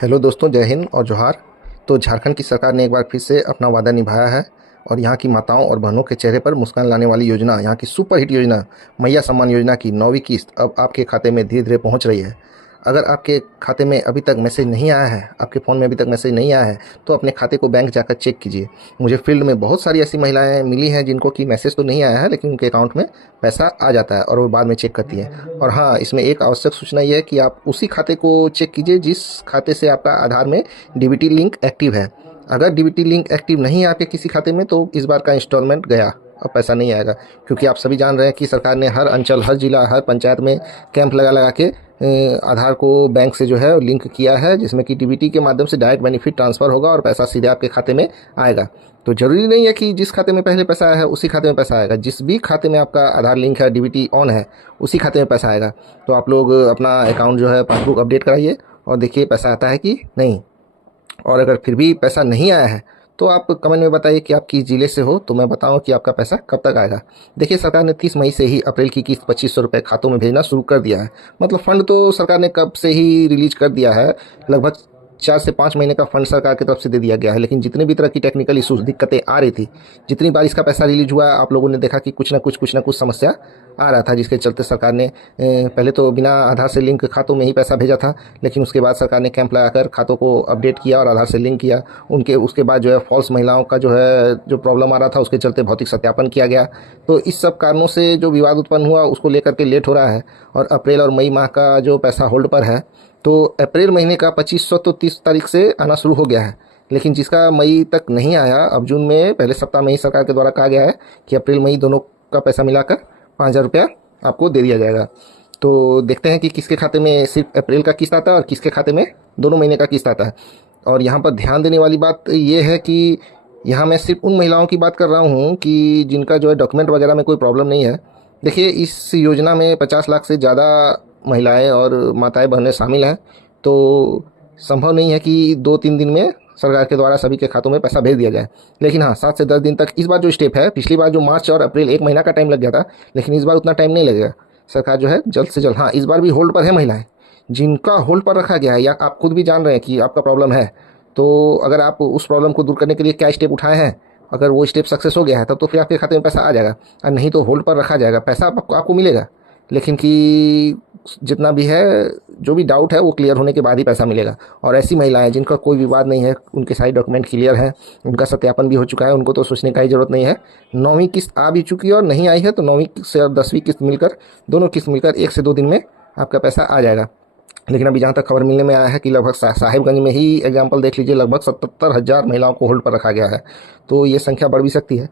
Hello दोस्तों, जय हिंद और जोहार। तो झारखंड की सरकार ने एक बार फिर से अपना वादा निभाया है और यहाँ की माताओं और बहनों के चेहरे पर मुस्कान लाने वाली योजना, यहाँ की सुपरहिट योजना मैया सम्मान योजना की 9वीं किस्त अब आपके खाते में धीरे धीरे पहुँच रही है। अगर आपके खाते में अभी तक मैसेज नहीं आया है, आपके फ़ोन में अभी तक मैसेज नहीं आया है, तो अपने खाते को बैंक जाकर चेक कीजिए। मुझे फील्ड में बहुत सारी ऐसी महिलाएं मिली हैं जिनको कि मैसेज तो नहीं आया है, लेकिन उनके अकाउंट में पैसा आ जाता है और वो बाद में चेक करती हैं। और हाँ, इसमें एक आवश्यक सूचना ये है कि आप उसी खाते को चेक कीजिए जिस खाते से आपका आधार में डीबीटी लिंक एक्टिव है। अगर डीबीटी लिंक एक्टिव नहीं है आपके किसी खाते में, तो इस बार का इंस्टॉलमेंट गया, अब पैसा नहीं आएगा। क्योंकि आप सभी जान रहे हैं कि सरकार ने हर अंचल, हर जिला, हर पंचायत में कैंप लगा लगा के आधार को बैंक से जो है लिंक किया है, जिसमें कि डीबीटी के माध्यम से डायरेक्ट बेनिफिट ट्रांसफ़र होगा और पैसा सीधे आपके खाते में आएगा। तो ज़रूरी नहीं है कि जिस खाते में पहले पैसा आया है उसी खाते में पैसा आएगा। जिस भी खाते में आपका आधार लिंक है, डीबीटी ऑन है, उसी खाते में पैसा आएगा। तो आप लोग अपना अकाउंट जो है पासबुक अपडेट कराइए और देखिए पैसा आता है कि नहीं। और अगर फिर भी पैसा नहीं आया है तो आप कमेंट में बताइए कि आप किस ज़िले से हो, तो मैं बताऊं कि आपका पैसा कब तक आएगा। देखिए, सरकार ने 30 मई से ही अप्रैल की किस्त 2500 रुपये खातों में भेजना शुरू कर दिया है। मतलब फ़ंड तो सरकार ने कब से ही रिलीज कर दिया है। लगभग 4 से 5 महीने का फंड सरकार की तरफ से दे दिया गया है। लेकिन जितने भी तरह की टेक्निकल इशूज़, दिक्कतें आ रही थी, जितनी बार इसका पैसा रिलीज हुआ, आप लोगों ने देखा कि कुछ ना कुछ समस्या आ रहा था, जिसके चलते सरकार ने पहले तो बिना आधार से लिंक खातों में ही पैसा भेजा था। लेकिन उसके बाद सरकार ने कैंप लगाकर खातों को अपडेट किया और आधार से लिंक किया। उसके बाद जो है फॉल्स महिलाओं का जो है जो प्रॉब्लम आ रहा था, उसके चलते भौतिक सत्यापन किया गया। तो इस सब कारणों से जो विवाद उत्पन्न हुआ, उसको लेकर के लेट हो रहा है। और अप्रैल और मई माह का जो पैसा होल्ड पर है, तो अप्रैल महीने का 2500 तो 30 तारीख से आना शुरू हो गया है। लेकिन जिसका मई तक नहीं आया, अब जून में पहले सप्ताह में ही सरकार के द्वारा कहा गया है कि अप्रैल मई दोनों का पैसा मिलाकर 5,000 रुपया आपको दे दिया जाएगा। तो देखते हैं कि किसके खाते में सिर्फ अप्रैल का किस्त आता है और किसके खाते में दोनों महीने का किस्त आता है। और यहाँ पर ध्यान देने वाली बात ये है कि यहाँ मैं सिर्फ उन महिलाओं की बात कर रहा हूँ कि जिनका जो है डॉक्यूमेंट वगैरह में कोई प्रॉब्लम नहीं है। देखिए, इस योजना में 50 लाख से ज़्यादा महिलाएं और माताएं बहनें शामिल हैं। तो संभव नहीं है कि 2-3 दिन में सरकार के द्वारा सभी के खातों में पैसा भेज दिया जाए। लेकिन हाँ, 7 से 10 दिन तक इस बार जो स्टेप है, पिछली बार जो मार्च और अप्रैल 1 महीना का टाइम लग गया था, लेकिन इस बार उतना टाइम नहीं लगेगा। सरकार जो है जल्द से जल्द, हाँ, इस बार भी होल्ड पर है महिलाएं जिनका होल्ड पर रखा गया है, या आप खुद भी जान रहे हैं कि आपका प्रॉब्लम है। तो अगर आप उस प्रॉब्लम को दूर करने के लिए क्या स्टेप उठाए हैं, अगर वो स्टेप सक्सेस हो गया है, तब तो फिर आपके खाते में पैसा आ जाएगा। और नहीं तो होल्ड पर रखा जाएगा, पैसा आपको मिलेगा, लेकिन कि जितना भी है, जो भी डाउट है वो क्लियर होने के बाद ही पैसा मिलेगा। और ऐसी महिलाएं जिनका कोई विवाद नहीं है, उनके सारे डॉक्यूमेंट क्लियर हैं, उनका सत्यापन भी हो चुका है, उनको तो सोचने का ही ज़रूरत नहीं है। 9वीं किस्त आ भी चुकी है और नहीं आई है, तो 9वीं से 10वीं किस्त मिलकर, दोनों किस्त मिलकर 1 से 2 दिन में आपका पैसा आ जाएगा। लेकिन अभी जहाँ तक खबर मिलने में आया है कि लगभग साहिबगंज में ही एग्जाम्पल देख लीजिए, लगभग 77,000 महिलाओं को होल्ड पर रखा गया है। तो ये संख्या बढ़ भी सकती है।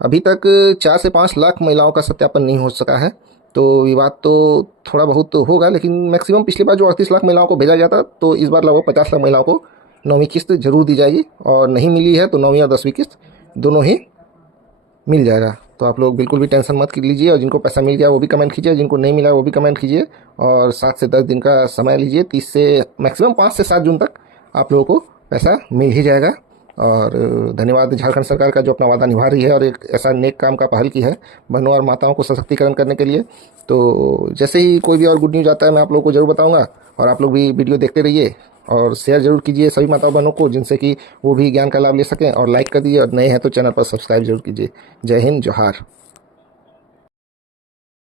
अभी तक 4 से 5 लाख महिलाओं का सत्यापन नहीं हो सका है। तो विवाद तो थोड़ा बहुत तो होगा, लेकिन मैक्सिमम पिछली बार जो 38 लाख महिलाओं को भेजा गया था, तो इस बार लगभग 50 लाख महिलाओं को 9वीं किस्त जरूर दी जाएगी। और नहीं मिली है तो 9वीं और 10वीं किस्त दोनों ही मिल जाएगा। तो आप लोग बिल्कुल भी टेंशन मत लीजिए, और जिनको पैसा मिल गया वो भी कमेंट कीजिए, जिनको नहीं मिला वो भी कमेंट कीजिए। और 7 से 10 दिन का समय लीजिए, 30 से मैक्सिमम 5 से 7 जून तक आप लोगों को पैसा मिल ही जाएगा। और धन्यवाद झारखंड सरकार का, जो अपना वादा निभा रही है और एक ऐसा नेक काम का पहल की है बहनों और माताओं को सशक्तिकरण करने के लिए। तो जैसे ही कोई भी और गुड न्यूज़ आता है, मैं आप लोगों को ज़रूर बताऊंगा। और आप लोग भी वीडियो देखते रहिए और शेयर ज़रूर कीजिए सभी माताओं बहनों को, जिनसे कि वो भी ज्ञान का लाभ ले सकें। और लाइक कर दीजिए, और नए हैं तो चैनल पर सब्सक्राइब जरूर कीजिए। जय हिंद, जोहार।